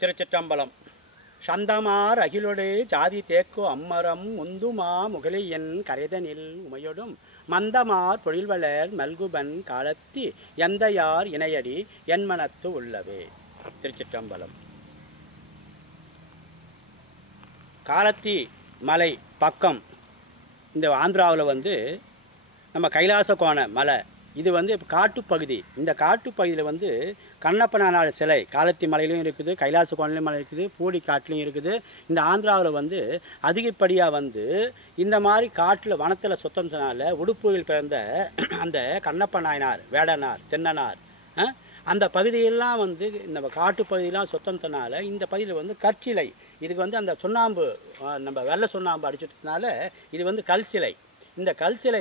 திருச்சிற்றம்பலம். சந்தமார் அகிலொடு ஜாதி தேக்கு அம்மரம் முந்துமா முகலியன் கரைதனில் உமையொடும் மந்தமார் பொழில்வளர் மல்குபன் காலத்தி எந்தையார் இணையடி என்மனத்து உள்ளவே. திருச்சிற்றம்பலம். காலத்தி மலை பக்கம் இந்த ஆந்திராவில் நம்ம கைலாச கோண மலை இது காட்டுப்பகுதி. இந்த காட்டுப்பகுதியில் கண்ணப்பனார் சிலை காலத்தி மலையிலையும் இருக்குது, கைலாச கோணலையும் மலை இருக்குது, பூடி காட்டிலையும் இருக்குது. இந்த ஆந்திராவில் அதிகப்படியாக இந்த மாதிரி காட்டில் வனத்தில் சுத்தத்தினால உடுப்புயில் பிறந்த அந்த கண்ணப்ப நாயனார், வேடனார், தென்னனார் அந்த பகுதியெல்லாம் இந்த காட்டுப்பகுதியெல்லாம் சுத்தத்தினால இந்த பகுதியில் கற்சிலை இதுக்கு அந்த சுண்ணாம்பு நம்ம வெள்ளை சுண்ணாம்பு அடிச்சிட்டதுனால இது கல் சிலை. இந்த கல் சிலை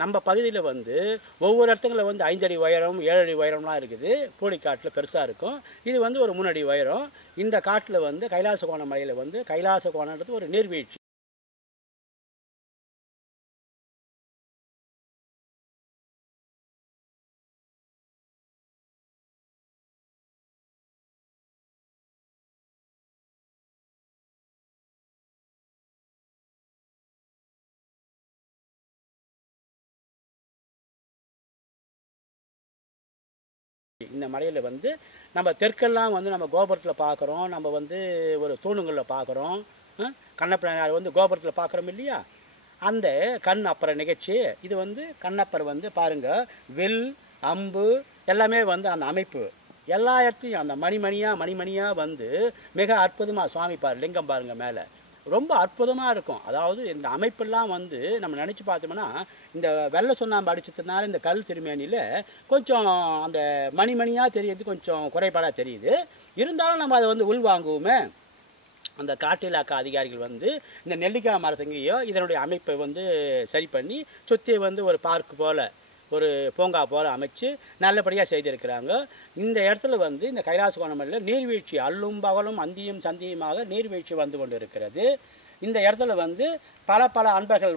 நம்ம பகுதியில் ஒவ்வொரு இடத்துங்களில் 5 அடி உயரம் 7 அடி உயரம்லாம் இருக்குது. பூடிக்காட்டில் பெருசாக இருக்கும். இது ஒரு 3 அடி உயரம். இந்த காட்டில் கைலாச கோண மலையில் கைலாச கோணன்றது ஒரு நீர்வீழ்ச்சி. இந்த மலையில் நம்ம தெற்கெல்லாம் நம்ம கோபுரத்தில் பார்க்குறோம், நம்ம ஒரு தூணுங்களில் பார்க்குறோம். கண்ணப்பனார் கோபுரத்தில் பார்க்குறோம் இல்லையா, அந்த கண் அப்புற நிகழ்ச்சி இது கண்ணப்பர் பாருங்கள் வில் அம்பு எல்லாமே அந்த அமைப்பு எல்லா இடத்தையும் அந்த மணிமணியாக மிக அற்புதமாக சுவாமி லிங்கம் பாருங்கள் மேலே ரொம்ப அற்புதமாக இருக்கும். அதாவது இந்த அமைப்பெல்லாம் நம்ம நினச்சி பார்த்தோம்னா இந்த வெள்ளை சுண்ணாம்பு அடிச்சதுனால இந்த கல் திருமேனியில் கொஞ்சம் அந்த மணிமணியாக தெரியுது, கொஞ்சம் குறைபாடாக தெரியுது. இருந்தாலும் நம்ம அதை உள்வாங்குவோமே. அந்த காட்டு இலாக்கா அதிகாரிகள் இந்த நெல்லிக்காய் மரத்தங்கியோ இதனுடைய அமைப்பை சரி பண்ணி சுற்றி ஒரு பார்க்கு போல் ஒரு பூங்கா போல் அமைச்சு நல்லபடியாக செய்திருக்கிறாங்க. இந்த இடத்துல இந்த கைலாச கோணமலையில் நீர்வீழ்ச்சி அல்லும் பகலும் அந்தியும் சந்தியுமாக நீர்வீழ்ச்சி கொண்டு இருக்கிறது. இந்த இடத்துல பல பல அன்பர்கள்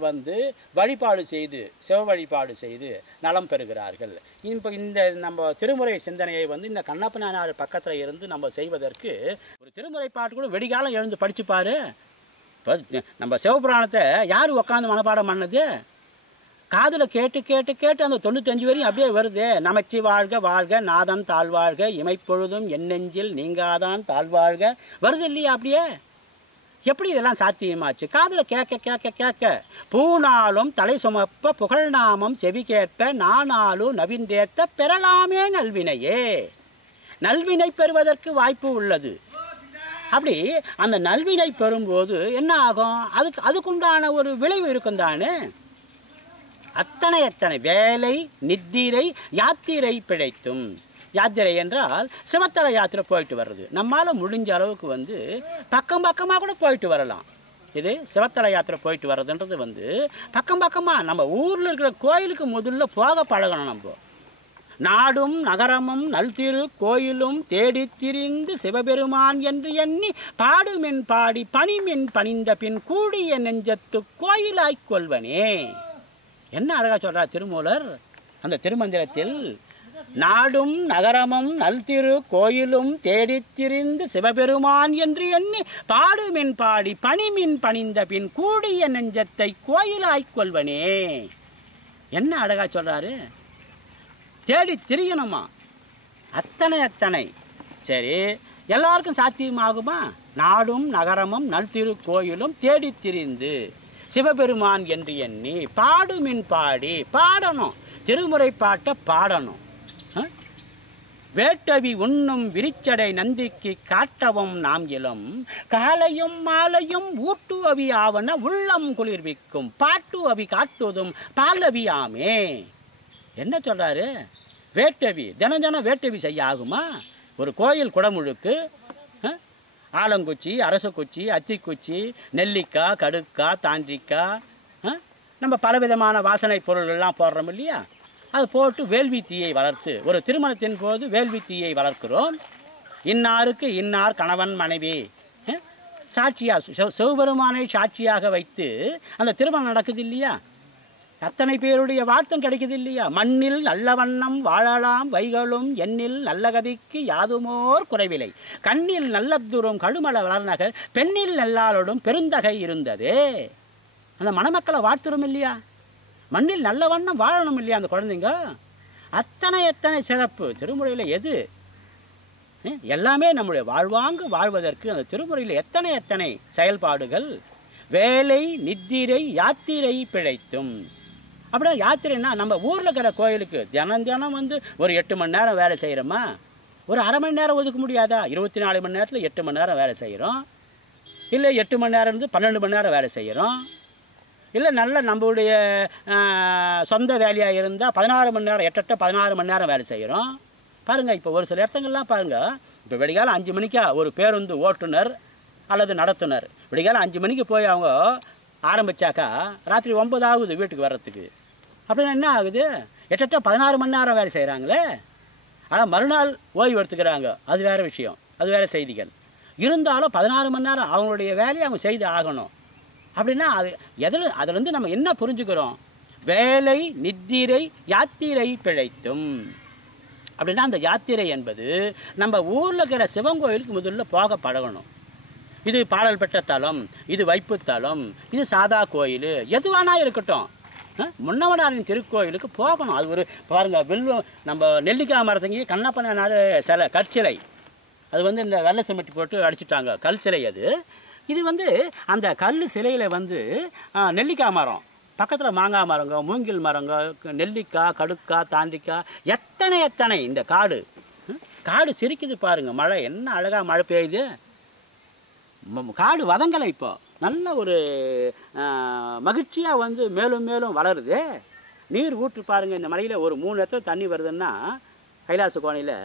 வழிபாடு செய்து சிவ வழிபாடு செய்து நலம் பெறுகிறார்கள். இப்போ இந்த நம்ம திருமுறை சிந்தனையை இந்த கண்ணப்பனார் பக்கத்தில் இருந்து நம்ம செய்வதற்கு ஒரு திருமுறை பாட்டு கூட வெடிகாலம் எழுந்து படிச்சுப்பார். இப்போ நம்ம சிவபுராணத்தை யார் உட்காந்து மனப்பாடம் பண்ணது? காதில் கேட்டு கேட்டு கேட்டு அந்த 95 வரையும் அப்படியே வருது. நமச்சி வாழ்க வாழ்க நாதன் தாழ்வாழ்க இமைப்பொழுதும் எண்ணெஞ்சில் நீங்காதான் தாழ்வாழ்க வருது இல்லையா? அப்படியே எப்படி இதெல்லாம் சாத்தியமாச்சு? காதில் கேட்க கேட்க கேட்க பூனாலும் தலை சுமப்ப புகழ்நாமம் செவி கேட்ப நானாலும் நவீந்தேத்த பெறலாமே நல்வினையே. நல்வினை பெறுவதற்கு வாய்ப்பு உள்ளது. அப்படி அந்த நல்வினை பெறும்போது என்ன ஆகும்? அதுக்குண்டான ஒரு விளைவு இருக்கும் தானே. அத்தனை வேலை நித்திரை யாத்திரை பிழைத்தும். யாத்திரை என்றால் சிவத்தல யாத்திரை போயிட்டு வர்றது. நம்மளால் முடிஞ்ச அளவுக்கு பக்கம் பக்கமாக கூட போயிட்டு வரலாம். இது சிவத்தல யாத்திரை போயிட்டு வர்றதுன்றது பக்கம் பக்கமாக நம்ம ஊரில் இருக்கிற கோயிலுக்கு முதல்ல போக பழகணும். நம்ம நாடும் நகரமும் நல்திரு கோயிலும் தேடி திரிந்து சிவபெருமான் என்று எண்ணி பாடுமென் பாடி பணிமென் பணிந்த பின் கூடிய நெஞ்சத்து கோயிலாய்க் கொள்வனே. என்ன அழகாக சொல்கிறார் திருமூலர் அந்த திருமந்திரத்தில். நாடும் நகரமும் நல்திரு கோயிலும் தேடித் திரிந்து சிவபெருமான் என்று எண்ணி பாடுமின் பாடி பணிமின் பணிந்த பின் கூடிய நெஞ்சத்தை கோயிலாய்க் கொள்வனே. என்ன அழகாக சொல்கிறாரு. தேடி திரியணுமா? அத்தனை சரி, எல்லாருக்கும் சாத்தியமாகுமா? நாடும் நகரமும் நல்திரு கோயிலும் தேடி திரிந்து சிவபெருமான் என்று எண்ணி பாடுமின் பாடி பாடணும். திருமுறை பாட்டை பாடணும். வேட்டவி உண்ணும் விரிச்சடை நந்திக்கு காட்டவும் நாம் இளம் காலையும் மாலையும் ஊட்டு அவி ஆவன உள்ளம் குளிர்விக்கும் பாட்டு அவி காட்டுவதும் பாலவி ஆமே. என்ன சொல்கிறாரு? வேட்டவி தினம் வேட்டவி செய்ய ஆகுமா? ஒரு கோயில் குடமுழுக்கு ஆலங்குச்சி அரசக்குச்சி அத்திக்குச்சி நெல்லிக்காய் கடுக்காய் தாண்டிக்காய் நம்ம பலவிதமான வாசனை பொருள்கள்லாம் போடுறோம் இல்லையா? அது போட்டு வேள்வி தீயை வளர்த்து ஒரு திருமணத்தின் போது வேள்வி தீயை வளர்க்கிறோம். இன்னாருக்கு இன்னார் கணவன் மனைவி சாட்சியாக சிவபெருமானை சாட்சியாக வைத்து அந்த திருமணம் நடக்குது இல்லையா? அத்தனை பேருடைய வாழ்த்தும் கிடைக்குது இல்லையா? மண்ணில் நல்ல வண்ணம் வாழலாம் வைகளும் எண்ணில் நல்ல கதிக்கு யாதுமோர் குறைவில்லை, கண்ணில் நல்ல தூரம் கழுமல வளர்நகர் பெண்ணில் நல்லாளோடும் பெருந்தகை இருந்ததே. அந்த மணமக்களை வாழ்த்துறோம் இல்லையா? மண்ணில் நல்ல வண்ணம் வாழணும் இல்லையா அந்த குழந்தைங்க? எத்தனை சிறப்பு திருமுறையில் எது எல்லாமே நம்முடைய வாழ்வாங்கு வாழ்வதற்கு அந்த திருமுறையில் எத்தனை செயல்பாடுகள். வேலை நித்திரை யாத்திரை பிழைத்தும். அப்படின்னா யாத்திரைன்னா நம்ம ஊரில் இருக்கிற கோயிலுக்கு தினம் வந்து ஒரு 8 மணி நேரம் வேலை செய்கிறோமா? ஒரு அரை மணி நேரம் ஒதுக்க முடியாதா? 24 மணி நேரத்தில் 8 மணி நேரம் வேலை செய்கிறோம். இல்லை 8 மணி நேரம் இருந்து 12 மணி நேரம் வேலை செய்கிறோம். இல்லை நல்ல நம்மளுடைய சொந்த வேலையாக இருந்தால் 16 மணி நேரம் 8 16 மணி நேரம் வேலை செய்கிறோம். பாருங்கள், இப்போ ஒரு சில இடத்துங்கள்லாம் பாருங்கள், இப்போ விடிகாலம் 5 மணிக்கா ஒரு பேருந்து ஓட்டுநர் அல்லது நடத்துனர் விடிகாலம் 5 மணிக்கு போய் அவங்க ஆரம்பித்தாக்கா ராத்திரி 9 ஆகுது வீட்டுக்கு வர்றதுக்கு. அப்படின்னா என்ன ஆகுது? 8 16 மணி நேரம் வேலை செய்கிறாங்களே. ஆனால் மறுநாள் ஓய்வு எடுத்துக்கிறாங்க, அது வேறு விஷயம், அது வேறு செய்திகள். இருந்தாலும் 16 மணி நேரம் அவங்களுடைய வேலையை அவங்க செய்து ஆகணும். அப்படின்னா அது அதிலிருந்து நம்ம என்ன புரிஞ்சுக்கிறோம்? வேலை நித்திரை யாத்திரை பிழைத்தும். அப்படின்னா அந்த யாத்திரை என்பது நம்ம ஊரில் இருக்கிற சிவன் கோயிலுக்கு முதல்ல போக பழகணும். இது பாடல் பெற்ற தலம், இது வைப்பு தலம், இது சாதா கோயில், எதுவானா இருக்கட்டும், முன்னவனாரின் திருக்கோயிலுக்கு போகணும். அது ஒரு பாருங்கள், வில்வம் நம்ம நெல்லிக்காய் மரத்தங்கி கண்ணப்பனார் சிலை கற்சிலை, அது வந்து இந்த வெள்ளை சிமெண்ட் போட்டு அடிச்சுட்டாங்க, கல் சிலை அது. இது வந்து அந்த கல் சிலையில் வந்து நெல்லிக்காய் மரம் பக்கத்தில் மாங்காய் மரங்க, மூங்கில் மரங்க, நெல்லிக்காய், கடுக்காய், தாண்டிக்காய், எத்தனை இந்த காடு சிரிக்குது பாருங்கள். மழை என்ன அழகாக மழை பெய்யுது. காடு வதங்கலை, இப்போ நல்ல ஒரு மகிழ்ச்சியாக வந்து மேலும் மேலும் வளருது. நீர் ஊற்று பாருங்கள், இந்த மலையில் ஒரு 3 இடத்துல தண்ணி வருதுன்னா கைலாச கோணையில்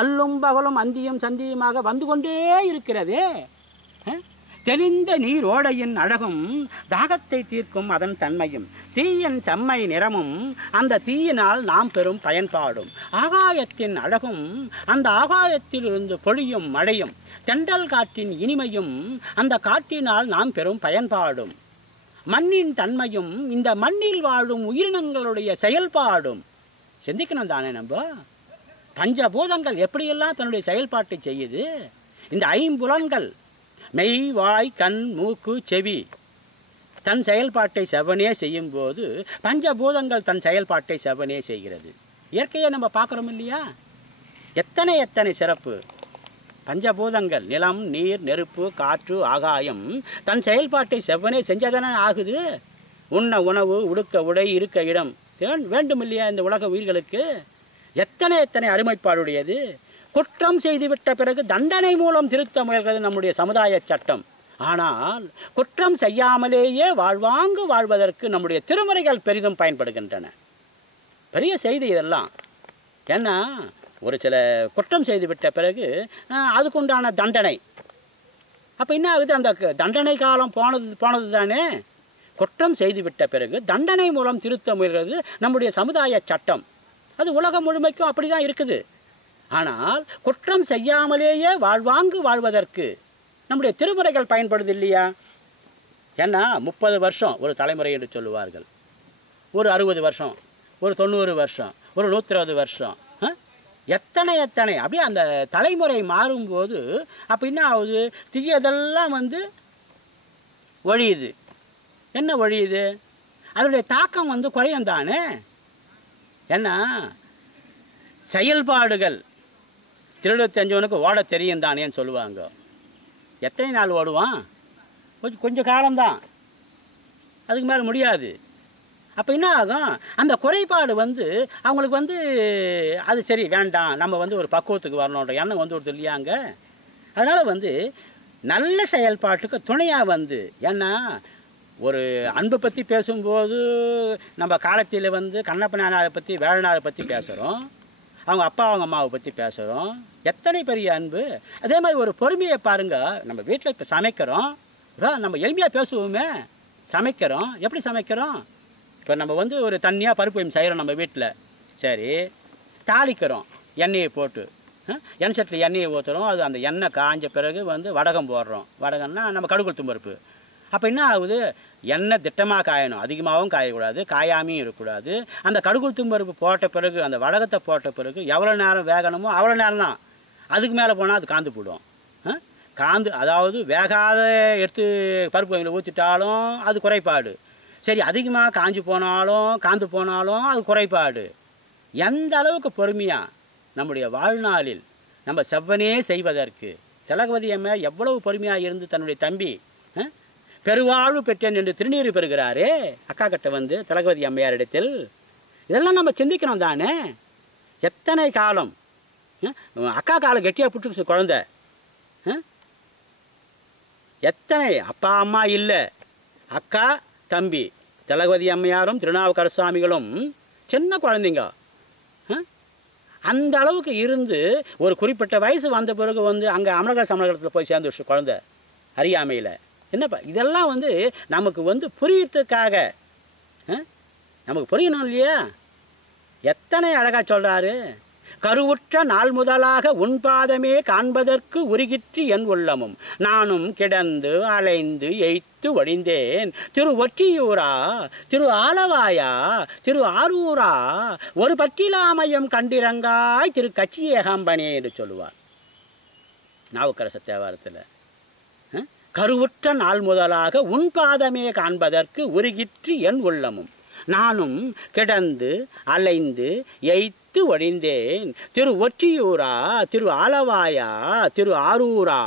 அல்லும் பகலும் அந்தியும் சந்தியுமாக வந்து கொண்டே இருக்கிறது. தெளிந்த நீர் ஓடையின் அழகும் தாகத்தை தீர்க்கும் அதன் தன்மையும் தீயின் செம்மை நிறமும் அந்த தீயினால் நாம் பெறும் பயன்பாடும் ஆகாயத்தின் அழகும் அந்த ஆகாயத்திலிருந்து பொழியும் மழையும் தென்றல் காற்றின் இனிமையும் அந்த காற்றினால் நாம் பெறும் பயன்பாடும் மண்ணின் தன்மையும் இந்த மண்ணில் வாழும் உயிரினங்களுடைய செயல்பாடும். சிந்திக்கணும் தானே நம்ம? பஞ்சபூதங்கள் எப்படியெல்லாம் தன்னுடைய செயல்பாட்டை செய்யுது. இந்த 5 புலன்கள் மெய் வாய் கண் மூக்கு செவி தன் செயல்பாட்டை செவனே செய்யும்போது பஞ்சபூதங்கள் தன் செயல்பாட்டை செவனே செய்கிறது. இயற்கையை நம்ம பார்க்குறோம் இல்லையா? எத்தனை சிறப்பு. பஞ்சபூதங்கள் நிலம் நீர் நெருப்பு காற்று ஆகாயம் தன் செயல்பாட்டை செவ்வனே செஞ்சாதானே ஆகுது. உண்ண உணவு உடுக்க உடை இருக்க இடம் வேண்டும் இல்லையா இந்த உலக உயிர்களுக்கு? எத்தனை அருமைப்பாடுடையது. குற்றம் செய்துவிட்ட பிறகு தண்டனை மூலம் திருத்த முயல்கிறது நம்முடைய சமுதாய சட்டம். ஆனால் குற்றம் செய்யாமலேயே வாழ்வாங்கு வாழ்வதற்கு நம்முடைய திருமுறைகள் பெரிதும் பயன்படுகின்றன. பெரிய செய்தி இதெல்லாம். ஏன்னா ஒரு சில குற்றம் செய்துவிட்ட பிறகு அதுக்குண்டான தண்டனை. அப்போ என்ன ஆகுது? அந்த தண்டனை காலம் போனது தானே. குற்றம் செய்துவிட்ட பிறகு தண்டனை மூலம் திருத்த முயல்கிறது நம்முடைய சமுதாய சட்டம். அது உலகம் முழுமைக்கும் அப்படி தான் இருக்குது. ஆனால் குற்றம் செய்யாமலேயே வாழ்வாங்கு வாழ்வதற்கு நம்முடைய திருமுறைகள் பயன்படுது இல்லையா? ஏன்னா 30 வருஷம் ஒரு தலைமுறை என்று சொல்லுவார்கள், ஒரு 60 வருஷம், ஒரு 90 வருஷம், ஒரு 120 வருஷம், எத்தனை அப்படியே அந்த தலைமுறை மாறும்போது அப்போ என்ன ஆகுது? தீயதெல்லாம் வந்து ஒழியுது. என்ன ஒழியுது? அதனுடைய தாக்கம் வந்து குறையும் தானே. ஏன்னா செயல்பாடுகள் திருட தெரிஞ்சவனுக்கு ஓட தெரியும் தானேன்னு சொல்லுவாங்க. எத்தனை நாள் ஓடுவான்? கொஞ்சம் காலம்தான், அதுக்கு மேலே முடியாது. அப்போ என்ன ஆகும்? அந்த குறைபாடு வந்து அவங்களுக்கு வந்து அது சரி வேண்டாம், நம்ம வந்து ஒரு பக்குவத்துக்கு வரணுன்ற எண்ணம் வந்து ஒரு இல்லையாங்க. அதனால் வந்து நல்ல செயல்பாட்டுக்கு துணையாக வந்து, ஏன்னா ஒரு அன்பை பற்றி பேசும்போது நம்ம காலத்தில் வந்து கண்ணப்பனாரை பற்றி வேளனாரை பற்றி பேசுகிறோம், அவங்க அப்பா அவங்க அம்மாவை பற்றி பேசுகிறோம். எத்தனை பெரிய அன்பு. அதே மாதிரி ஒரு பொறுமையை பாருங்கள். நம்ம வீட்டில் இப்போ சமைக்கிறோம், நம்ம எளிமையாக பேசுவோமே. சமைக்கிறோம், எப்படி சமைக்கிறோம்? இப்போ நம்ம வந்து ஒரு தண்ணியாக பருப்பு செய்கிறோம் நம்ம வீட்டில். சரி, தாளிக்கிறோம், எண்ணெயை போட்டு எண்ணெய் சட்டில் எண்ணெயை ஊற்றுறோம். அது அந்த எண்ணெய் காஞ்ச பிறகு வந்து வடகம் போடுறோம். வடகம்னா நம்ம கடுகு உளுத்தம் பருப்பு. அப்போ என்ன ஆகுது? எண்ணெய் திட்டமாக காயணும், அதிகமாகவும் காயக்கூடாது, காயாமையும் இருக்கக்கூடாது. அந்த கடுகுளுத்தும் பருப்பு போட்ட பிறகு, அந்த வடகத்தை போட்ட பிறகு எவ்வளோ நேரம் வேகணுமோ அவ்வளோ நேரம் தான். அதுக்கு மேலே போனால் அது காந்து போடும். காந்து அதாவது வேகாத எடுத்து பருப்பு வகையில் ஊற்றிட்டாலும் அது குறைபாடு. சரி, அதிகமாக காஞ்சி போனாலும் காந்து போனாலும் அது குறைபாடு. எந்த அளவுக்கு பொறுமையாக நம்முடைய வாழ்நாளில் நம்ம செவ்வனே செய்வதற்கு திலகவதி அம்மையார் எவ்வளவு பொறுமையாக இருந்து தன்னுடைய தம்பி பெருவாழ்வு பெற்றேன் என்று திருநீறு பெறுகிறாரே அக்கா கிட்ட வந்து திலகவதி அம்மையார் இடத்தில். இதெல்லாம் நம்ம சிந்திக்கணும் தானே. எத்தனை காலம் அக்கா காலம் கெட்டியாக புட்டுச்சு குழந்தை. எத்தனை அப்பா அம்மா இல்லை, அக்கா தம்பி திலகவதி அம்மையாரும் திருநாவுக்கரசு சுவாமிகளும் சின்ன குழந்தைங்க. அந்த அளவுக்கு இருந்து ஒரு குறிப்பிட்ட வயசு வந்த பிறகு வந்து அங்கே அமரக சமரகத்தில் போய் சேர்ந்துடுச்சு குழந்தை அறியாமையில். என்னப்பா இதெல்லாம் வந்து நமக்கு வந்து புரியறதுக்காக, நமக்கு புரியணும் இல்லையா. எத்தனை அழகாக சொல்கிறாரு. கருவுற்ற நாள் முதலாக உன்பாதமே காண்பதற்கு உருகிற்று என் உள்ளமும் நானும் கிடந்து அலைந்து எய்த்து வடிந்தேன். திரு ஒற்றியூரா, திரு ஆலவாயா, திரு ஆரூரா, ஒரு பட்டிலாமயம் கண்டிரங்காய் திரு கச்சியேகம்பனே என்று சொல்லுவார் நாவுக்கரச தேவாரத்தில். கருவுற்ற நாள் முதலாக உன் பாதமே காண்பதற்கு உருகிற்று என் உள்ளமும் நானும் கிடந்து அலைந்து எய்த்து ஒழிந்தேன். திரு ஒற்றியூரா, திரு ஆலவாயா, திரு ஆரூரா,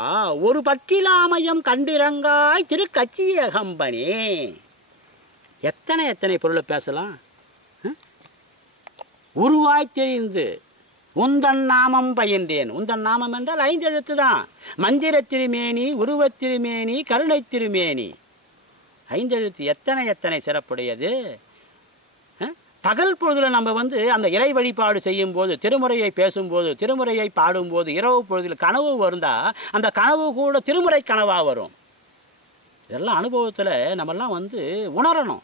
ஒரு பட்டிலாமயம் கண்டிரங்காய் திரு கச்சியேகம்பனே. எத்தனை எத்தனை பொருளை பேசலாம். உருவாய் தெரிந்து உந்தன் நாமம் பயின்றேன். உந்தன் நாமம் என்றால் 5 எழுத்து தான். மந்திர திருமேனி, உருவத் திருமேனி, கருணை திருமேனி, 5 எழுத்து. எத்தனை எத்தனை சிறப்புடையது. பகல் பொழுதில் நம்ம வந்து அந்த இறை வழிபாடு செய்யும்போது, திருமுறையை பேசும்போது, திருமுறையை பாடும்போது, இரவு பொழுதில் கனவு வருந்தால் அந்த கனவு கூட திருமுறை கனவாக வரும். இதெல்லாம் அனுபவத்தில் நம்மெல்லாம் வந்து உணரணும்.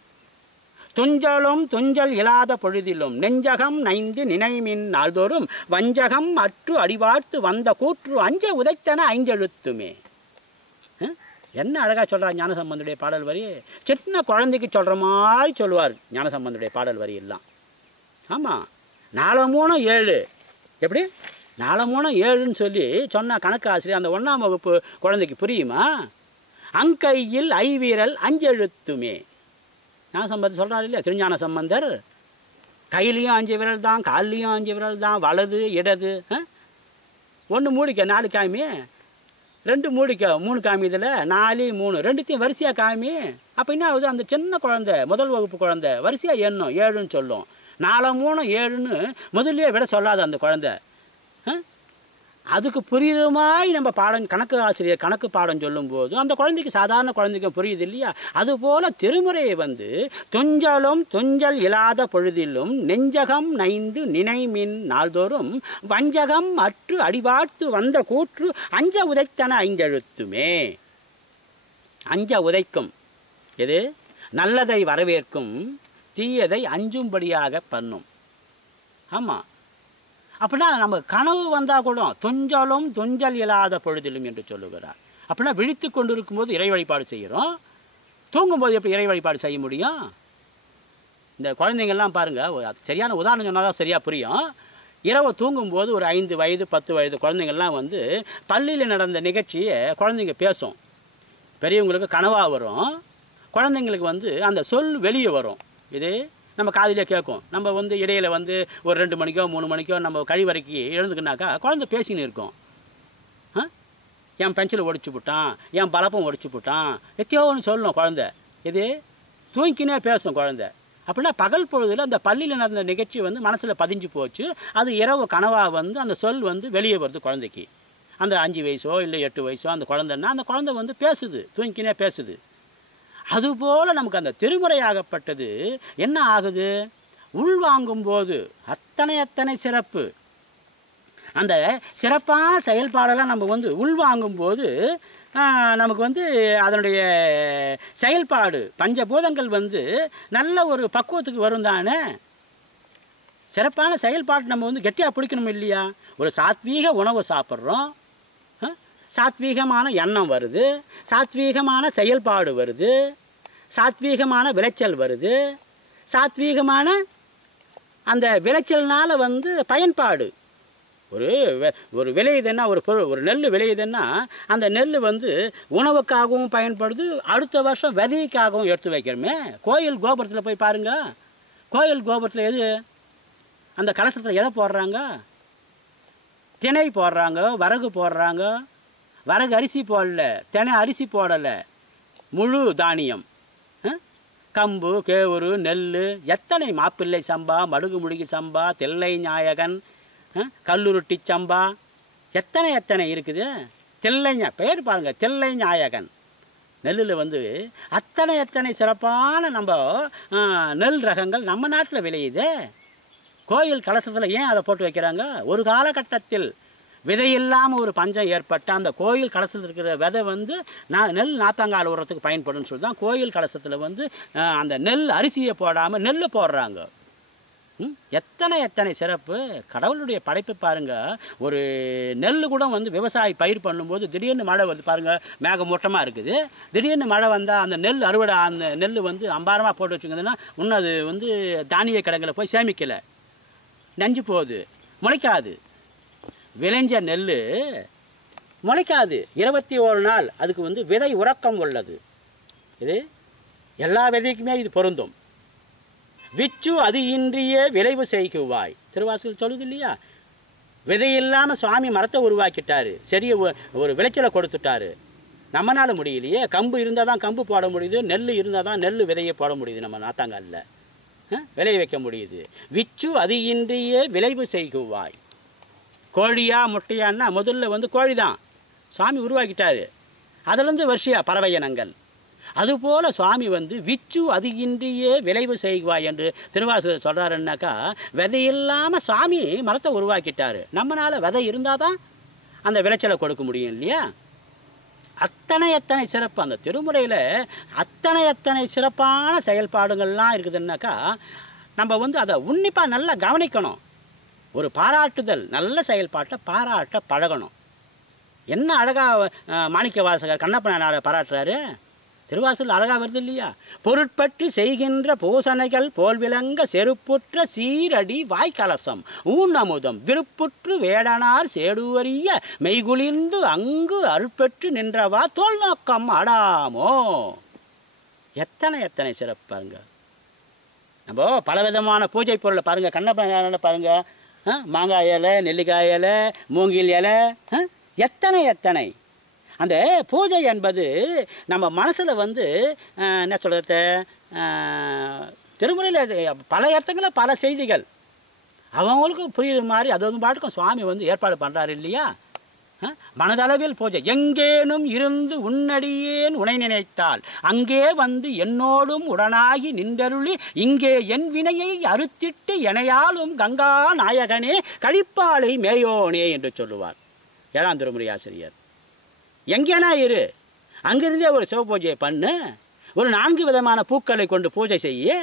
துஞ்சலும் துஞ்சல் இல்லாத பொழுதிலும் நெஞ்சகம் நைந்து நினைமின் நாள்தோறும் வஞ்சகம் அற்று அடிவார்த்து வந்த கூற்று அஞ்ச உதைத்தன 5 எழுத்துமே. என்ன அழகாக சொல்கிறார் ஞானசம்பந்தருடைய பாடல் வரி. சின்ன குழந்தைக்கு சொல்கிற மாதிரி சொல்லுவார் ஞானசம்பந்தருடைய பாடல் வரி எல்லாம். ஆமாம், 4 3 7 எப்படி 4 3 7ன்னு சொல்லி சொன்னால் கணக்கு ஆசிரியர் அந்த 1ஆம் வகுப்பு குழந்தைக்கு புரியுமா? அங்கையில் ஐவீரல் 5 எழுத்துமே. ஞானசம்பந்தர் சொல்கிறார் இல்லையா திருஞான சம்பந்தர். கையிலையும் 5 விரல் தான், கால்லையும் 5 விரல் தான், வலது இடது. 1 மூடிக்க 4 காமி, 2 மூடிக்க 3 காமி, இதில் 4 3 2த்தையும் வரிசையாக காமி. அப்போ என்ன ஆகுது, அந்த சின்ன குழந்தை முதல் வகுப்பு குழந்தை வரிசையாக எண்ணும் 7ன்னு சொல்லும். 4 3 7ன்னு முதல்லையே விட சொல்லாது அந்த குழந்தை. அதுக்கு புரியுற மாதிரி நம்ம பாடம் கணக்கு ஆசிரியர் கணக்கு பாடம் சொல்லும்போது அந்த குழந்தைக்கு சாதாரண குழந்தைக்கு புரியுது இல்லையா. அதுபோல் திருமுறையை வந்து துஞ்சலும் துஞ்சல் இல்லாத பொழுதிலும் நெஞ்சகம் நைந்து நினைமின் நாள்தோறும் வஞ்சகம் அற்று அடிபார்த்து வந்த கூற்று அஞ்ச உதைத்தன 5 எழுத்துமே. அஞ்ச உதைக்கும் எது? நல்லதை வரவேற்கும், தீயதை அஞ்சும்படியாக பண்ணும். ஆமாம், அப்படின்னா நம்ம கனவு வந்தால் கூட துஞ்சலும் துஞ்சல் இல்லாத பொழுதிலும் என்று சொல்லுகிறார். அப்படின்னா விழித்து கொண்டு இருக்கும்போது இறை வழிபாடு செய்கிறோம், தூங்கும்போது எப்படி இறை வழிபாடு செய்ய முடியும்? இந்த குழந்தைங்கள்லாம் பாருங்கள், சரியான உதாரணம் சொன்னால் தான் சரியாக புரியும். இரவு தூங்கும்போது ஒரு 5 வயது 10 வயது குழந்தைங்கள்லாம் வந்து பள்ளியில் நடந்த நிகழ்ச்சியை குழந்தைங்க பேசும். பெரியவங்களுக்கு கனவாக வரும், குழந்தைங்களுக்கு வந்து அந்த சொல் வெளியே வரும். இது நம்ம காதிலே கேட்கும். நம்ம வந்து இடையில வந்து ஒரு 2 மணிக்கோ 3 மணிக்கோ நம்ம கழிவறைக்கு எழுந்துக்குனாக்கா குழந்தை பேசின்னு இருக்கும். என் பென்சிலை ஒடிச்சு போட்டான், என் பலப்பம் ஒடிச்சு போட்டான், எத்தையோ ஒன்று சொல்லணும் குழந்தை. இது தூங்கினே பேசும் குழந்தை. அப்படின்னா பகல் பொழுதில் அந்த பள்ளியில் நடந்த நிகழ்ச்சி வந்து மனசில் பதிஞ்சு போச்சு. அது இரவு கனவாக வந்து அந்த சொல் வந்து வெளியே வருது குழந்தைக்கு. அந்த 5 வயசோ இல்லை 8 வயசோ அந்த குழந்தைன்னா அந்த குழந்தை வந்து பேசுது, தூங்கினே பேசுது. அதுபோல் நமக்கு அந்த திருமுறையாகப்பட்டது என்ன ஆகுது, உள்வாங்கும்போது அத்தனை சிறப்பு. அந்த சிறப்பான செயல்பாடெல்லாம் நம்ம வந்து உள்வாங்கும்போது நமக்கு வந்து அதனுடைய செயல்பாடு பஞ்சபூதங்கள் வந்து நல்ல ஒரு பக்குவத்துக்கு வரும் தானே. சிறப்பான செயல்பாடு நம்ம வந்து கெட்டியாக பிடிக்கணும் இல்லையா. ஒரு சாத்வீக உணவு சாப்பிட்றோம், சாத்வீகமான எண்ணம் வருது, சாத்வீகமான செயல்பாடு வருது, சாத்வீகமான விளைச்சல் வருது. சாத்வீகமான அந்த விளைச்சல்னால் வந்து பயன்பாடு. ஒரு விளையுதுன்னா, ஒரு பொருள், ஒரு நெல் விளையுதுன்னா அந்த நெல் வந்து உணவுக்காகவும் பயன்படுது. அடுத்த வருஷம் விதைக்காகவும் எடுத்து வைக்கிறோமே. கோயில் கோபுரத்தில் போய் பாருங்கள். கோயில் கோபுரத்தில் எது, அந்த கலசத்தில் எதை போடுறாங்க? திணை போடுறாங்க, வரகு போடுறாங்க. வரகு அரிசி போடல, தினை அரிசி போடலை, முழு தானியம். கம்பு, கேவுரு, நெல், எத்தனை மாப்பிள்ளை சம்பா, மடுகு முடுகி சம்பா, தில்லை நாயகன், கல்லுருட்டி சம்பா, எத்தனை இருக்குது. தில்லை பேர் பாருங்கள், தில்லை நாயகன். நெல்லில் வந்து எத்தனை சிறப்பான நம்ம நெல் ரகங்கள் நம்ம நாட்டில் விளையுது. கோயில் கலசத்தில் ஏன் அதை போட்டு வைக்கிறாங்க? ஒரு காலகட்டத்தில் விதை இல்லாமல் ஒரு பஞ்சம் ஏற்பட்ட அந்த கோயில் கலசத்தில் இருக்கிற விதை வந்து நெல் நாத்தாங்கால் உரத்துக்கு பயன்படும்னு சொல்லி தான் கோயில் கலசத்தில் வந்து அந்த நெல் அரிசியை போடாமல் நெல் போடுறாங்க. எத்தனை சிறப்பு! கடவுளுடைய படைப்பு பாருங்கள். ஒரு நெல் கூட வந்து விவசாயி பயிர் பண்ணும்போது திடீர்னு மழை வந்து பாருங்கள், மேகமூட்டமாக இருக்குது. திடீர்னு மழை வந்தால் அந்த நெல் அறுவடை, அந்த நெல் வந்து அம்பாரமாக போட்டு வச்சுருந்ததுன்னா இன்னும் அது வந்து தானிய கிடங்கில் போய் சேமிக்கலை, நஞ்சு போகுது, முளைக்காது. விளைஞ்ச நெல் முளைக்காது. 21 நாள் அதுக்கு வந்து விதை உறக்கம் உள்ளது. இது எல்லா விதைக்குமே இது பொருந்தும். விச்சு அது இன்றியே விளைவு செய்குவாய், திருவாசகம் சொல்லுது இல்லையா? விதை இல்லாமல் சுவாமி மரத்தை உருவாக்கிட்டாரு, செடியை ஒரு விளைச்சலை கொடுத்துட்டாரு. நம்மளால முடியலையே. கம்பு இருந்தால் தான் கம்பு போட முடியுது, நெல் இருந்தால் தான் நெல் விதையை போட முடியுது, நம்ம நாத்தாங்கல்ல விளைய வைக்க முடியுது. விச்சு அது இன்றியே விளைவு செய்குவாய். கோழியா முட்டையான்னா முதல்ல வந்து கோழி தான் சுவாமி உருவாக்கிட்டாரு. அதுலேருந்து வரிசையா பறவை இனங்கள். அதுபோல் சுவாமி வந்து விச்சு அது இன்றியே விளைவு செய்வாய் என்று திருவாசகர் சொல்கிறாருன்னாக்கா, விதை இல்லாமல் சுவாமி மரத்தை உருவாக்கிட்டாரு. நம்மளால் விதை இருந்தால் தான் அந்த விளைச்சலை கொடுக்க முடியும் இல்லையா? எத்தனை சிறப்பு அந்த திருமுறையில். எத்தனை சிறப்பான செயல்பாடுகள்லாம் இருக்குதுன்னாக்கா, நம்ம வந்து அதை உன்னிப்பாக நல்லா கவனிக்கணும். ஒரு பாராட்டுதல், நல்ல செயல்பாட்டை பாராட்ட பழகணும். என்ன அழகாக மாணிக்க வாசகர் கண்ணப்பனாரை பாராட்டுறாரு. திருவாசல் அழகாக வருது இல்லையா? பொருட்பற்றி செய்கின்ற பூசணைகள் போல் விளங்க செருப்புற்ற சீரடி வாய்க்கலசம் ஊனமுதம் விருப்புற்று வேடனார் சேடுவரிய மெய்குளிர்ந்து அங்கு அருட்பெற்று நின்றவா தோல் நோக்கம் ஆடாமோ. எத்தனை சிறப்பாருங்க. நம்ம பலவிதமான பூஜை பொருளை பாருங்கள், கண்ணப்பனாரை பாருங்கள். மாங்காய் இலை, நெல்லிக்காய் இலை, மூங்கில் இலை, எத்தனை அந்த பூஜை என்பது நம்ம மனசில் வந்து என்ன சொல்கிறது, திருமுறையில் பல இடத்துங்களில் பல செய்திகள் அவங்களுக்கும் புரியுற மாதிரி அது வந்து பாட்டுக்கும் சுவாமி வந்து ஏற்பாடு பண்ணுறாரு இல்லையா? மனதளவில் பூஜை. எங்கேனும் இருந்து உன்னடியேன் உனை நினைத்தால் அங்கே வந்து என்னோடும் உடனாகி நின்றருளி இங்கே என் வினையை அறுத்திட்டு எனையாலும் கங்கா நாயகனே கழிப்பாளை மேயோனே என்று சொல்லுவார் 7ஆம் திருமுறை ஆசிரியர். எங்கேனா இரு, அங்கிருந்தே ஒரு சிவ பூஜையை பண்ணு. ஒரு 4 விதமான பூக்களை கொண்டு பூஜை செய்ய.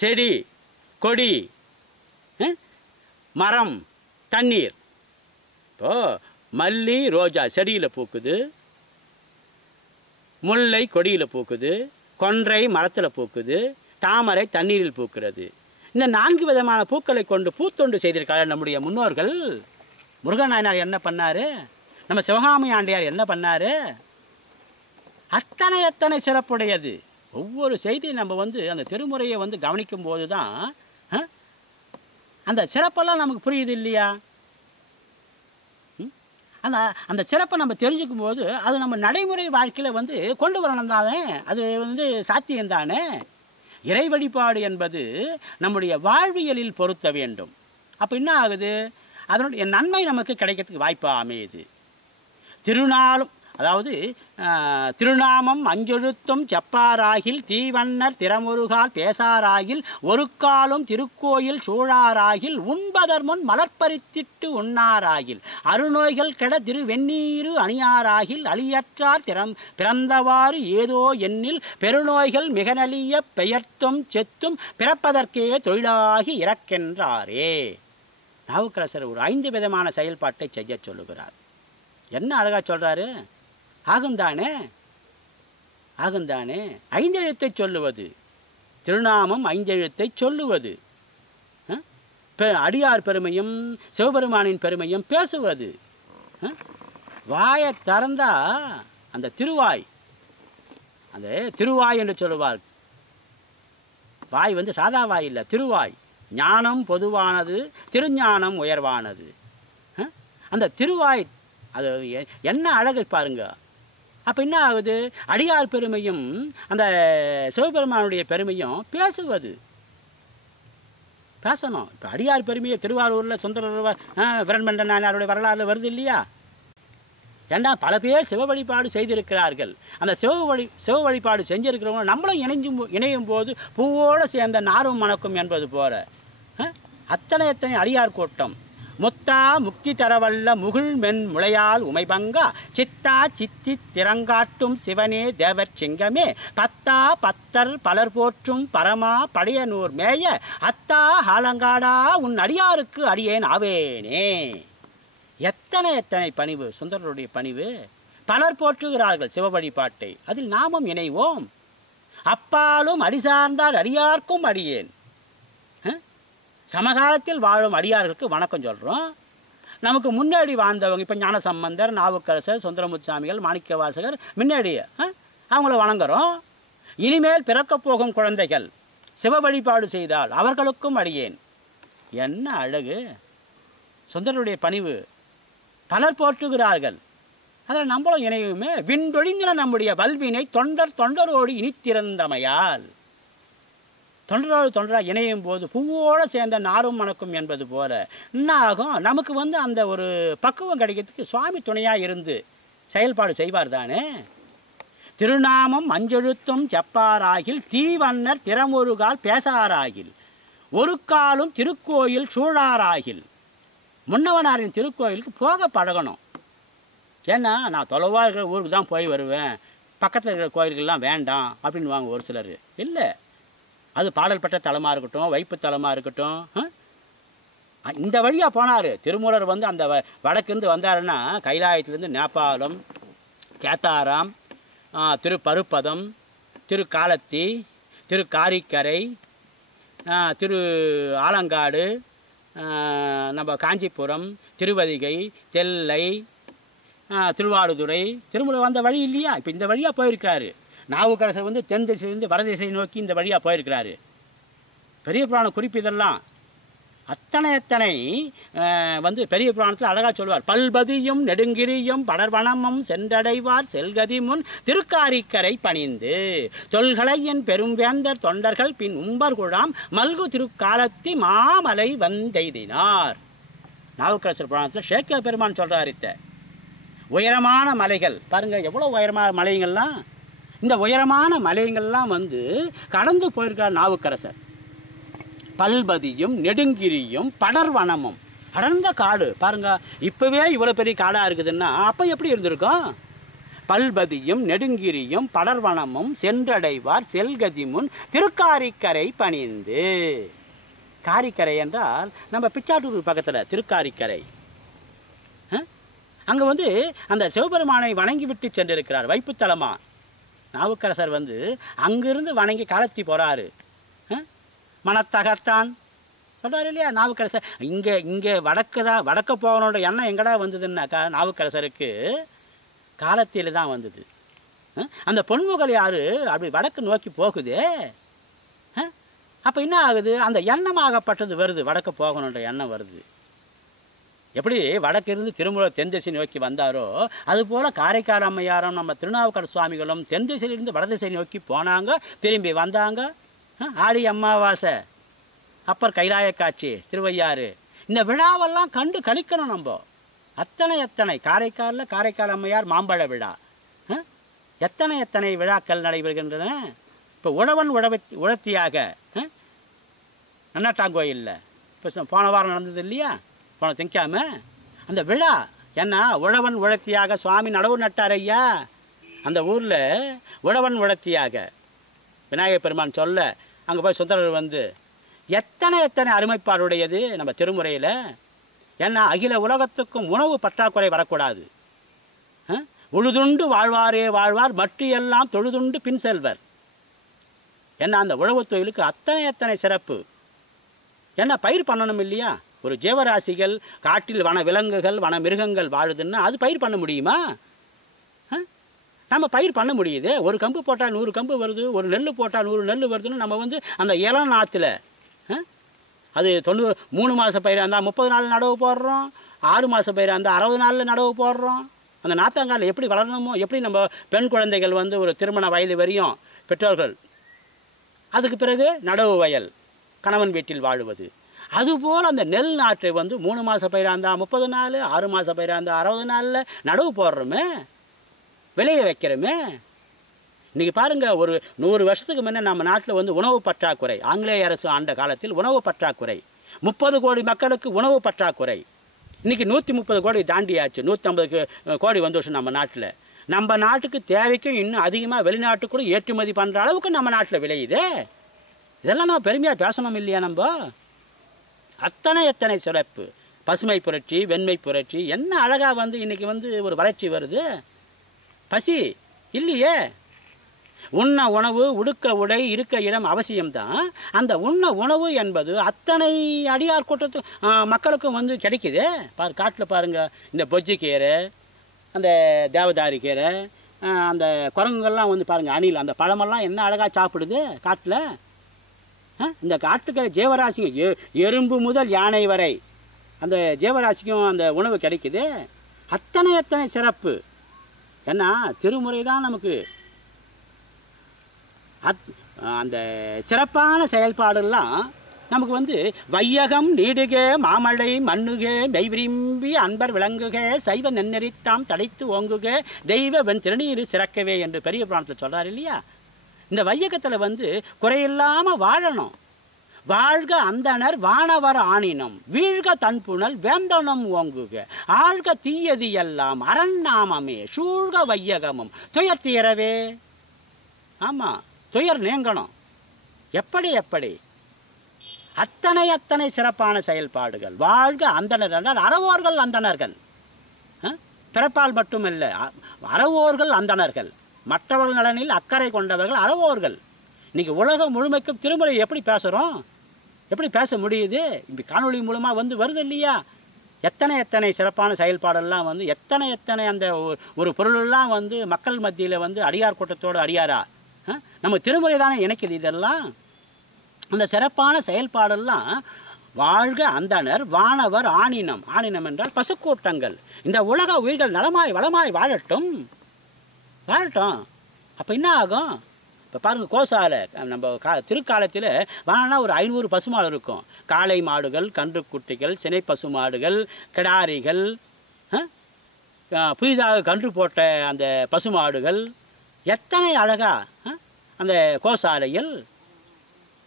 செடி, கொடி, மரம், தண்ணீர். இப்போ மல்லி, ரோஜா செடியில் பூக்குது, முல்லை கொடியில் பூக்குது, கொன்றை மரத்தில் பூக்குது, தாமரை தண்ணீரில் பூக்கிறது. இந்த 4 விதமான பூக்களை கொண்டு பூத்தொண்டு செய்திருக்காரு நம்முடைய முன்னோர்கள். முருகன் நாயனார் என்ன பண்ணார்? நம்ம சிவகாமி ஆண்டியார் என்ன பண்ணார்? எத்தனை சிறப்புடையது. ஒவ்வொரு செய்தியும் நம்ம வந்து அந்த திருமுறையை வந்து கவனிக்கும் போது தான் அந்த சிறப்பெல்லாம் நமக்கு புரியுது இல்லையா? அந்த சிறப்பை நம்ம தெரிஞ்சுக்கும் போது அது நம்ம நடைமுறை வாழ்க்கையில் வந்து கொண்டு வரணும் தானே, அது வந்து சாத்தியம்தானே. இறை வழிபாடு என்பது நம்முடைய வாழ்வியலில் பொருத்த வேண்டும். அப்போ என்ன ஆகுது? அதனுடைய நன்மை நமக்கு கிடைக்கிறதுக்கு வாய்ப்பாக அமையுது. திருநாளும் அதாவது திருநாமம் அஞ்செழுத்தும் செப்பாராகில் தீவண்ணர் திறமுருகால் பேசாராகில் ஒரு காலும் திருக்கோயில் சூழாராகில் உண்பதர் முன் மலர்பறித்திட்டு உண்ணாராகில் அருநோய்கள் கெட திருவெண்ணீரு அணியாராகில் அழியற்றார் பிறந்தவாறு ஏதோ எண்ணில் பெருநோய்கள் மிக நலிய பெயர்த்தும் செத்தும் பிறப்பதற்கே தொழிலாகி இறக்கின்றாரே. நாவுக்கரசர் ஒரு 5 விதமான செயல்பாட்டை செய்ய சொல்லுகிறார். என்ன அழகாக சொல்கிறாரு. ஆகும் தானே. ஆகுந்தானே. ஐந்தெழுத்தை சொல்லுவது, திருநாமம் ஐந்தெழுத்தை சொல்லுவது, அடியார் பெருமையும் சிவபெருமானின் பெருமையும் பேசுவது. வாயை திறந்தா அந்த திருவாய், அந்த திருவாய் என்று சொல்லுவார். வாய் வந்து சாதா வாய் இல்லை, திருவாய். ஞானம் பொதுவானது, திருஞானம் உயர்வானது. அந்த திருவாய் அது என்ன அழகு பாருங்க. அப்போ என்ன ஆகுது, அடியார் பெருமையும் அந்த சிவபெருமானுடைய பெருமையும் பேசுவது, பேசணும். இப்போ அடியார் பெருமையை திருவாரூரில் சுந்தரர் விரண்மண்ட நாயனாருடைய வரலாறு வருது இல்லையா? ஏன்னா பல பேர் சிவ வழிபாடு செய்திருக்கிறார்கள். அந்த சிவ வழிபாடு செஞ்சிருக்கிறவங்க நம்மளும் இணையும் போது பூவோடு சேர்ந்த நாரும் மணக்கும் என்பது போல அத்தனை அடியார் கூட்டம். முத்தா முக்தி தரவல்ல முகில் மென் முளையால் உமைபங்கா சித்தா சித்தி திறங்காட்டும் சிவனே தேவர் சிங்கமே பத்தா பத்தர் பலர் போற்றும் பரமா படையனூர் மேய அத்தா ஆலங்காடா உன் அடியாருக்கு அடியேன் ஆவேனே. எத்தனை பணிவு, சுந்தரருடைய பணிவு. பலர் போற்றுகிறார்கள் சிவ வழிபாட்டை, அதில் நாமும் இணைவோம். அப்பாலும் அடி சார்ந்தார் அடியார்க்கும் அடியேன். சமகாலத்தில் வாழும் அடியார்களுக்கு வணக்கம் சொல்கிறோம். நமக்கு முன்னாடி வாழ்ந்தவங்க, இப்போ ஞானசம்பந்தர், நாவுக்கரசர், சுந்தரமுத்துசாமிகள், மாணிக்கவாசகர், முன்னாடியே அவங்கள வணங்குறோம். இனிமேல் பிறக்கப் போகும் குழந்தைகள் சிவ வழிபாடு செய்தால் அவர்களுக்கும் அடியேன். என்ன அழகு சுந்தரருடைய பணிவு. பலர் போற்றுகிறார்கள், அதில் நம்மளும் இணையுமே. விண்டொழிந்தின நம்முடைய வல்வினை தொண்டரோடு இனித்திறந்தமையால். தொண்டராக இணையும் போது பூவோடு சேர்ந்த நாரும் மணக்கும் என்பது போல என்ன ஆகும், நமக்கு வந்து அந்த ஒரு பக்குவம் கிடைக்கிறதுக்கு சுவாமி துணையாக இருந்து செயல்பாடு செய்வார் தானே. திருநாமம் அஞ்செழுத்தும் செப்பாராகில் தீவன்னர் திறமொருகால் பேசாராகில் ஒரு காலும் திருக்கோயில் சூழாராகில். முன்னவனாரின் திருக்கோயிலுக்கு போக பழகணும். ஏன்னா நான் தொலைவாக இருக்கிற ஊருக்கு தான் போய் வருவேன், பக்கத்தில் இருக்கிற கோயில்கள்லாம் வேண்டாம் அப்படின்னு வாங்க ஒரு சிலர். இல்லை, அது பாடல் பெற்ற தலமாக இருக்கட்டும், வைப்பு தலமாக இருக்கட்டும், இந்த வழியாக போனார். திருமூலர் வந்து அந்த வடக்குருந்து வந்தாருன்னா கைலாயத்திலேருந்து நேபாளம், கேத்தாராம், திருப்பருப்பதம், திருக்காலத்தி, திருக்காரிக்கரை, திரு ஆலங்காடு, நம்ம காஞ்சிபுரம், திருவதிகை, தெல்லை, திருவாடுதுறை, திருமூலர் வந்த வழி இல்லையா? இப்போ இந்த வழியாக போயிருக்காரு. நாவுக்கரசர் வந்து தென் திசையிலிருந்து வடதிசை நோக்கி இந்த வழியாக போயிருக்கிறாரு. பெரிய புராண குறிப்பு இதெல்லாம் அத்தனை வந்து பெரிய புராணத்தில் அழகாக சொல்வார். பல்பதியும் நெடுங்கிரியும் படர்வனமும் சென்றடைவார் செல்கதி முன் திருக்காரிக்கரை பணிந்து தொல்களையின் பெரும் வேந்தர் தொண்டர்கள் பின் உம்பர் குழாம் மல்கு திருக்காலத்தி மாமலை வந்தெய்தினார். நாவுக்கரசர் புராணத்தில் சேக்கிய பெருமான் சொல்கிறார். உயரமான மலைகள் பாருங்கள், எவ்வளோ உயரமான மலைங்கள்லாம். இந்த உயரமான மலைங்கள்லாம் வந்து கடந்து போயிருக்கார் நாவுக்கரசர். பல்பதியும் நெடுங்கிரியும் படர்வனமும், அடர்ந்த காடு பாருங்க. இப்போவே இவ்வளோ பெரிய காடாக இருக்குதுன்னா அப்போ எப்படி இருந்திருக்கும்? பல்பதியும் நெடுங்கிரியும் படர்வனமும் சென்றடைவார் செல்கதி முன் திருக்காரிக்கரை பணிந்து. காரிக்கரை என்றால் நம்ம பிச்சாட்டூர் பக்கத்தில் திருக்காரிக்கரை. அங்கே வந்து அந்த சிவபெருமானை வணங்கி விட்டு சென்றிருக்கிறார் வைப்புத்தலமாக. நாவுக்கரசர் வந்து அங்கிருந்து வணங்கி காலத்தி போகிறாரு. மனத்தகத்தான் சொல்கிறார் இல்லையா நாவுக்கரசர். இங்கே வடக்க போகணுன்ற எண்ணம் எங்கடா வந்ததுன்னாக்கா நாவுக்கரசருக்கு காலத்தியில் தான் வந்தது. அந்த பொன்முகல் யார் அப்படி வடக்கு நோக்கி போகுது. அப்போ என்ன ஆகுது, அந்த எண்ணமாகப்பட்டது வருது, வடக்கு போகணுன்ற எண்ணம் வருது. எப்படி வடக்கிருந்து திருமூலர் தென் திசை நோக்கி வந்தாரோ அதுபோல் காரைக்கால் அம்மையாரும் நம்ம திருநாவுக்கரசு சுவாமிகளும் தென் திசையிலிருந்து வடதிசை நோக்கி போனாங்க, திரும்பி வந்தாங்க. ஆடி அமாவாசை, அப்பர் கைலாய காட்சி, திருவையாறு, இந்த விழாவெல்லாம் கண்டு கழிக்கணும் நம்ம. அத்தனை காரைக்காலில் காரைக்கால் அம்மையார் மாம்பழ விழா, எத்தனை விழாக்கள் நடைபெறுகின்றன. இப்போ உழவன் உழத்தியாக நன்னாட்டாங்கோயிலில் இப்போ போன வாரம் நடந்தது இல்லையா, போன திங்காம அந்த விழா என்ன, உழவன் உழத்தியாக சுவாமி நடவு நட்டார் ஐயா. அந்த ஊரில் உழவன் உழத்தியாக விநாயகர் பெருமான் சொல்ல அங்கே போய் சுந்தரர் வந்து எத்தனை அருமைப்பாடுடையது நம்ம திருமுறையில். ஏன்னா அகில உலகத்துக்கும் உணவு பற்றாக்குறை வரக்கூடாது. உழுதுண்டு வாழ்வாரே வாழ்வார் மற்ற எல்லாம் தொழுதுண்டு பின் செல்வர். ஏன்னா அந்த உழவுத் தொழிலுக்கு அத்தனை சிறப்பு. ஏன்னா பயிர் பண்ணணும் இல்லையா? ஒரு ஜீவராசிகள் காட்டில் வன விலங்குகள் வன மிருகங்கள் வாழுதுன்னா அது பயிர் பண்ண முடியுமா? நம்ம பயிர் பண்ண முடியுது. ஒரு கம்பு போட்டால் 100 கம்பு வருது, ஒரு நெல் போட்டால் 100 நெல் வருதுன்னு நம்ம வந்து அந்த இளம் நாற்றுல அது 3 மாத பயிராக இருந்தால் 30 நாள் நடவு போடுறோம், 6 மாத பயிராக இருந்தால் 60 நாளில் நடவு போடுறோம். அந்த நாத்தாங்காலில் எப்படி வளரணுமோ, எப்படி நம்ம பெண் குழந்தைகள் வந்து ஒரு திருமண வயது வரையும் பெற்றோர்கள், அதுக்கு பிறகு நடவு வயல் கணவன் வீட்டில் வாழுவது, அதுபோல் அந்த நெல் நாற்றை வந்து 3 மாத பயிராக இருந்தால் 30 நாள், 6 மாத பயிராக இருந்தால் 60 நாளில் நடவு போடுறோமே, விளைய வைக்கிறோமே. இன்றைக்கி பாருங்கள், ஒரு 100 வருஷத்துக்கு முன்னே நம்ம நாட்டில் வந்து உணவு பற்றாக்குறை, ஆங்கிலேய அரசு ஆண்ட காலத்தில் உணவு பற்றாக்குறை, 30 கோடி மக்களுக்கு உணவு பற்றாக்குறை. இன்றைக்கி 130 கோடி தாண்டியாச்சு, 150 கோடி வந்துச்சு நம்ம நாட்டில். நம்ம நாட்டுக்கு தேவைக்கும் இன்னும் அதிகமாக வெளிநாட்டுக்கு கூட ஏற்றுமதி பண்ணுற அளவுக்கு நம்ம நாட்டில் விளையுது. இதெல்லாம் நம்ம பெருமையாக பேசணும் இல்லையா? நம்ம எத்தனை சிறப்பு. பசுமை புரட்சி, வெண்மை புரட்சி, என்ன அழகாக வந்து இன்றைக்கி வந்து ஒரு வளர்ச்சி வருது. பசி இல்லையே. உண்ண உணவு, உடுக்க உடை, இருக்க இடம் அவசியம்தான். அந்த உண்ண உணவு என்பது அத்தனை அடியார் கூட்டத்து மக்களுக்கும் வந்து கிடைக்குது. காட்டில் பாருங்கள், இந்த பொஜ்ஜி கீரை, அந்த தேவதாரி கீரை, அந்த குரங்குகள்லாம் வந்து பாருங்கள், அணில், அந்த பழமெல்லாம் என்ன அழகாக சாப்பிடுது காட்டில். இந்த காட்டுக்கிற ஜீவராசிங்க எறும்பு முதல் யானை வரை அந்த ஜீவராசிக்கும் அந்த உணவு கிடைக்குது. அத்தனை சிறப்பு. ஏன்னா திருமுறை தான் நமக்கு அந்த சிறப்பான செயல்பாடெல்லாம் நமக்கு வந்து வையகம் நீடுக மாமழை மண்ணுக மெய் விரும்பி அன்பர் விளங்குக சைவ நென்னெறித்தாம் தடைத்து ஓங்குக தெய்வ வெண் திருநீர் சிறக்கவே என்று பெரிய புராணத்தில் சொல்கிறார் இல்லையா? இந்த வையகத்தில் வந்து குறையில்லாமல் வாழணும். வாழ்க அந்தனர் வானவர் ஆணினம் வீழ்க தன்புணல் வேந்தனம் ஓங்குக ஆழ்க தீயதி எல்லாம் அரண்நாமமே சூழ்க வையகமும் துயர் தீரவே. ஆமாம், துயர் நீங்கணும். எப்படி அத்தனை சிறப்பான செயல்பாடுகள். வாழ்க அந்தனர் என்றால் அறவோர்கள் அந்தணர்கள். பிறப்பால் மட்டுமல்ல, அறவோர்கள் அந்தணர்கள், மற்றவர்கள் நலனில் அக்கறை கொண்டவர்கள் அறவோர்கள். இன்றைக்கி உலகம் முழுமைக்கும் திருமுறை எப்படி பேசுகிறோம், எப்படி பேச முடியுது? இப்போ காணொலி மூலமாக வந்து வருது இல்லையா? எத்தனை சிறப்பான செயல்பாடெல்லாம் வந்து எத்தனை அந்த ஒரு பொருளெல்லாம் வந்து மக்கள் மத்தியில் வந்து அடியார் கூட்டத்தோடு அடியாரா நம்ம திருமுறை தானே இணைக்குது. இதெல்லாம் அந்த சிறப்பான செயல்பாடெல்லாம் வாழ்க அந்தனர் வானவர் ஆணினம். ஆணினம் என்றால் பசுக்கூட்டங்கள். இந்த உலக உயிர்கள் நலமாய் வளமாய் வாழட்டும். அப்போ என்ன ஆகும்? இப்போ பாருங்கள், கோசாலை நம்ம திருக்காலத்தில் வாங்கினா ஒரு 500 பசுமாடு இருக்கும். காளை மாடுகள், கன்றுக்குட்டிகள், சினை பசு மாடுகள், கிடாரிகள், புதிதாக கன்று போட்ட அந்த பசுமாடுகள், எத்தனை அழகா அந்த கோசாலையில்.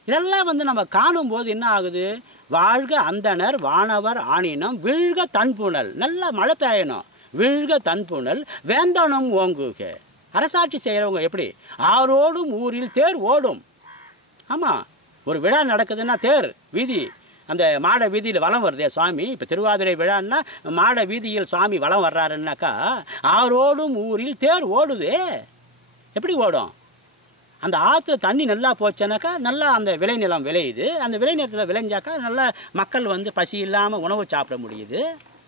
இதெல்லாம் வந்து நம்ம காணும்போது என்ன ஆகுது? வாழ்க அந்தனர் வானவர் ஆணினம் வீழ்க தன்புணல். நல்ல மழை பெய்யணும். வீழ்க தன்புணல் வேந்தனம் ஓங்குக. அரசாட்சி செய்கிறவங்க எப்படி? ஆரோடும் ஊரில் தேர் ஓடும். ஆமாம், ஒரு விழா நடக்குதுன்னா தேர் வீதி, அந்த மாட வீதியில் வலம் வருதே சுவாமி. இப்போ திருவாதிரை விழான்னா மாட வீதியில் சுவாமி வலம் வர்றாருன்னாக்கா ஆரோடும் ஊரில் தேர் ஓடுது. எப்படி ஓடும்? அந்த ஆற்றுல தண்ணி நல்லா போச்சுனாக்கா நல்லா அந்த விளைநிலம் விளையுது. அந்த விளைநிலத்தில் விளைஞ்சாக்கா நல்லா மக்கள் வந்து பசி இல்லாமல் உணவு சாப்பிட முடியுது.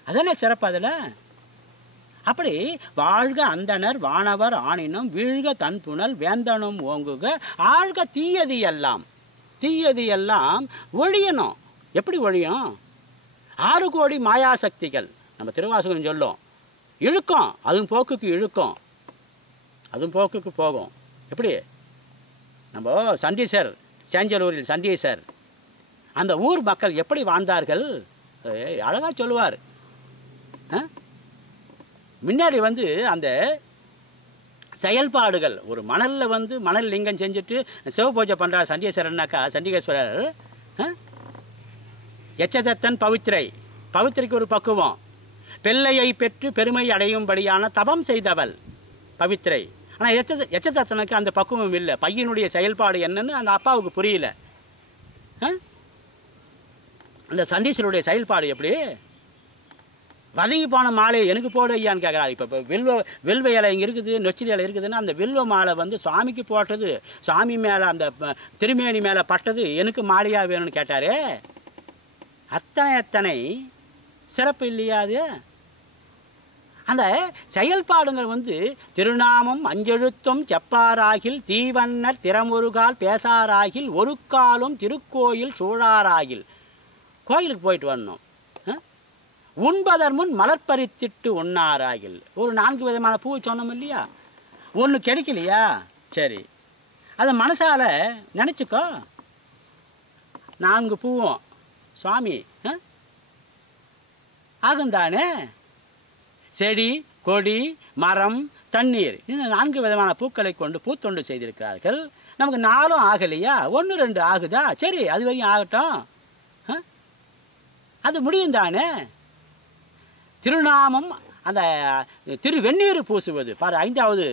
அதானே சிறப்பு அதில். அப்படி வாழ்க அந்தனர் வானவர் ஆணினம் வீழ்க தன்புணல் வேந்தனம் ஓங்குக ஆழ்க தீயது எல்லாம் ஒழியணும். எப்படி ஒழியும்? 6 கோடி மாயாசக்திகள் நம்ம திருவாசகம் சொல்லும். இழுக்கும், அதுவும் போக்குக்கு இழுக்கும், அதுவும் போக்குக்கு போகும். எப்படி? நம்ம சண்டீசர், சேஞ்சலூரில் சண்டீசர், அந்த ஊர் மக்கள் எப்படி வாழ்ந்தார்கள் அழகாக சொல்லுவார். முன்னாடி வந்து அந்த செயல்பாடுகள், ஒரு மணலில் வந்து மணல் லிங்கம் செஞ்சுட்டு சிவபூஜை பண்ணுறார் சண்டீஸ்வரர்னாக்கா, சண்டிகேஸ்வரர் எச்சதத்தன் பவித்திரைக்கு ஒரு பக்குவம். பிள்ளையை பெற்று பெருமை அடையும்படியான தபம் செய்தவள் பவித்திரை. ஆனால் எச்சதத்தனுக்கு அந்த பக்குவம் இல்லை. பையனுடைய செயல்பாடு என்னன்னு அந்த அப்பாவுக்கு புரியல. அந்த சண்டீஸ்வருடைய செயல்பாடு எப்படி? வதங்கி போன மாலையை எனக்கு போடு ஐயான்னு கேட்குறாரு. இப்போ வில்வ இலை இங்கே இருக்குது, நொச்சிலி இலை இருக்குதுன்னா அந்த வில்வ மாலை வந்து சுவாமிக்கு போட்டது, சுவாமி மேலே அந்த திருமேனி மேலே பட்டது, எனக்கு மாலையாக வேணும்னு கேட்டாரே. அத்தனை சிறப்பு இல்லையா அது? அந்த செயல்பாடுங்கள் வந்து திருநாமம் அஞ்செழுத்தும் செப்பாராகில் தீவன்னர் திறமொருகால் பேசாராகில் ஒரு காலும் திருக்கோயில் சூழாராகில். கோயிலுக்கு போயிட்டு வரணும், உண்பதர் முன் மலர்பறித்திட்டு உண்ணாராகில். ஒரு 4 விதமான பூ சொன்னோம் இல்லையா, ஒன்று கிடைக்கலையா, சரி அதை மனசால் நினச்சிக்கோ. 4 பூவும் சுவாமி ஆகுந்தானே. செடி கொடி மரம் தண்ணீர், இந்த 4 விதமான பூக்களை கொண்டு பூத்தொண்டு செய்திருக்கிறார்கள். நமக்கு 4 ஆகலையா, 1 2 ஆகுதா, சரி அது வரையும் ஆகட்டும், அது முடியும் தானே. திருநாமம் அந்த திருவெந்நீர் பூசுவது பாரு, 5வது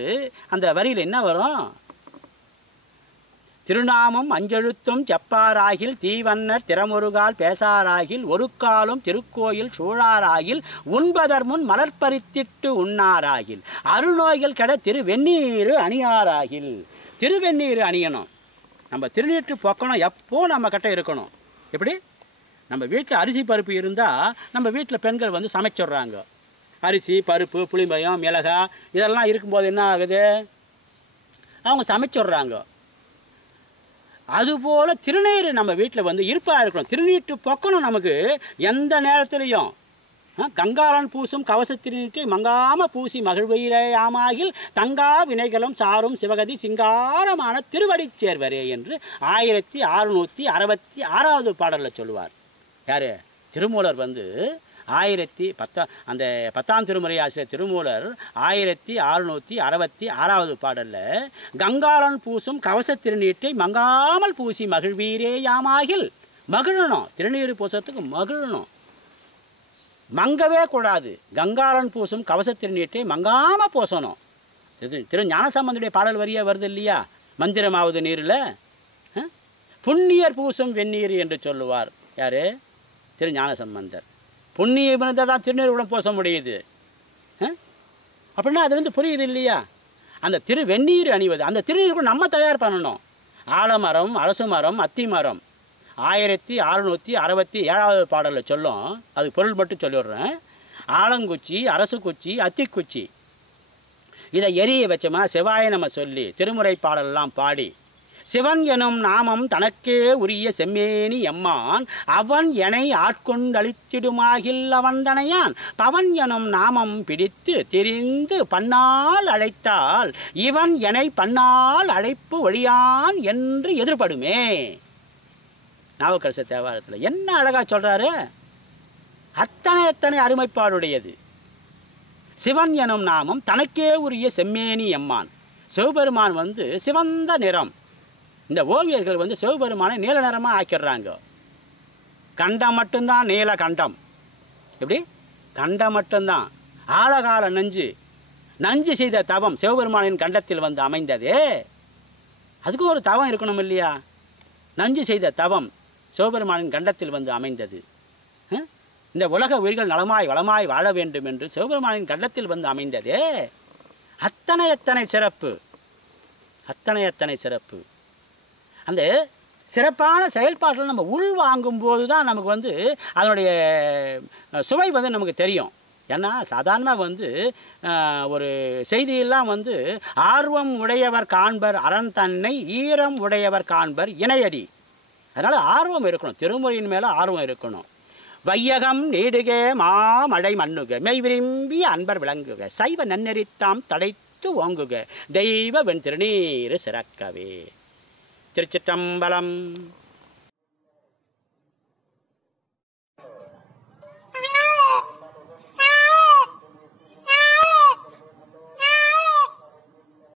அந்த வரியில் என்ன வரும்? திருநாமம் அஞ்செழுத்தும் செப்பாராகில் தீவன்னர் திறமொருகால் பேசாராகில் ஒரு காலும் திருக்கோயில் சூழாராகில் உண்பதர் முன் மலர்பறித்திட்டு உண்ணாராகில் அருநோய்கள் கெட திருவெந்நீர் அணியாராகில். திருவெந்நீர் அணியணும், நம்ம திருநீற்று பொக்கணும் எப்போ நம்ம கிட்ட இருக்கணும். எப்படி நம்ம வீட்டில் அரிசி பருப்பு இருந்தால் நம்ம வீட்டில் பெண்கள் வந்து சமைச்சிட்றாங்க. அரிசி பருப்பு புளிமயம் மிளகா இதெல்லாம் இருக்கும்போது என்ன ஆகுது, அவங்க சமைச்சிட்றாங்க. அதுபோல் திருநீர் நம்ம வீட்டில் வந்து இருப்பாக இருக்கணும், திருநீற்று பொக்கணும் நமக்கு எந்த நேரத்துலையும். கங்காளன் பூசும் கவச திருநீற்றை மங்காமல் பூசி மகிழ்வீரையாமாகில் தங்கா வினைகளும் சாரும் சிவகதி சிங்காரமான திருவடி சேர்வரே என்று 1666வது பாடலில் சொல்லுவார். யார்? திருமூலர் வந்து 10ஆம் திருமுறை ஆசிரியர் திருமூலர் 1666வது பாடலில் கங்காளன் பூசும் கவச திருநீற்றை மங்காமல் பூசி மகிழ்வீரேயாமாகில். மகிழணும், திருநீர் பூசத்துக்கு மகிழணும், மங்கவே கூடாது. கங்காளன் பூசும் கவச திருநீற்றை மங்காமல் பூசணும். திரு ஞானசம்பந்தனுடைய பாடல் வரியாக வருது இல்லையா, மந்திரமாவது நீரில் புண்ணியர் பூசும் வெந்நீர் என்று சொல்லுவார். யார்? திரு ஞானசம்பந்தர். புண்ணியம் இருந்தால் தான் திருநீருடன் பூச முடியுது. அப்படின்னா அது வந்து புரியுது இல்லையா? அந்த வெந்நீர் அணிவது, அந்த திருநீருக்கு நம்ம தயார் பண்ணணும். ஆலமரம் அரசு மரம் அத்தி மரம் 1667வது பாடலில் சொல்லும். அது பொருள் மட்டும் சொல்லிடுறேன். ஆலங்குச்சி அரசு குச்சி அத்திக்குச்சி இதை எரிய வச்சோமா சிவாய நம்ம சொல்லி திருமுறை பாடலெல்லாம் பாடி சிவன் எனும் நாமம் தனக்கே உரிய செம்மேனி எம்மான் அவன் எனை ஆட்கொண்டளித்திடுமாகில் அவன் தனையான் பவன் எனும் நாமம் பிடித்து திரிந்து பன்னால் அழைத்தால் இவன் எனை பன்னால் அழைப்பு ஒழியான் என்று எதிர்படுமே. நாவுக்கரசர் தேவாரத்தில் என்ன அழகா சொல்றாரு, அத்தனை அருமைப்பாடுடையது. சிவன் எனும் நாமம் தனக்கே உரிய செம்மேனி எம்மான். சிவபெருமான் வந்து சிவந்த நிறம். இந்த ஓவியர்கள் வந்து சிவபெருமானை நீல நிறமாக ஆக்கிடுறாங்க. கண்டம் மட்டும்தான் நீல கண்டம். எப்படி? கண்டம் மட்டும்தான். ஆழகால நஞ்சு செய்த தவம் சிவபெருமானின் கண்டத்தில் வந்து அமைந்ததே. அதுக்கு ஒரு தவம் இருக்கணும் இல்லையா? நஞ்சு செய்த தவம் சிவபெருமானின் கண்டத்தில் வந்து அமைந்தது. இந்த உலக உயிர்கள் நலமாய் வளமாய் வாழ வேண்டும் என்று சிவபெருமானின் கண்டத்தில் வந்து அமைந்ததே. அத்தனை சிறப்பு, அத்தனை சிறப்பு. அந்த சிறப்பான செயல்பாட்டில் நம்ம உள் வாங்கும்போது தான் நமக்கு வந்து அதனுடைய சுவை வந்து நமக்கு தெரியும். ஏன்னா சாதாரணமாக வந்து ஒரு செய்தியெல்லாம் வந்து ஆர்வம் உடையவர் காண்பர் அரண் தன்னை ஈரம் உடையவர் காண்பர் இணையடி. அதனால் ஆர்வம் இருக்கணும், திருமுறையின் மேலே ஆர்வம் இருக்கணும். வையகம் நீடுக மாமழை மண்ணுக மெய் விரும்பி அன்பர் விளங்குக சைவ நன்னெறித்தாம் தடைத்து ஓங்குக தெய்வ வெண் திருநீர் சிறக்கவே. திருச்சிற்றம்பலம்.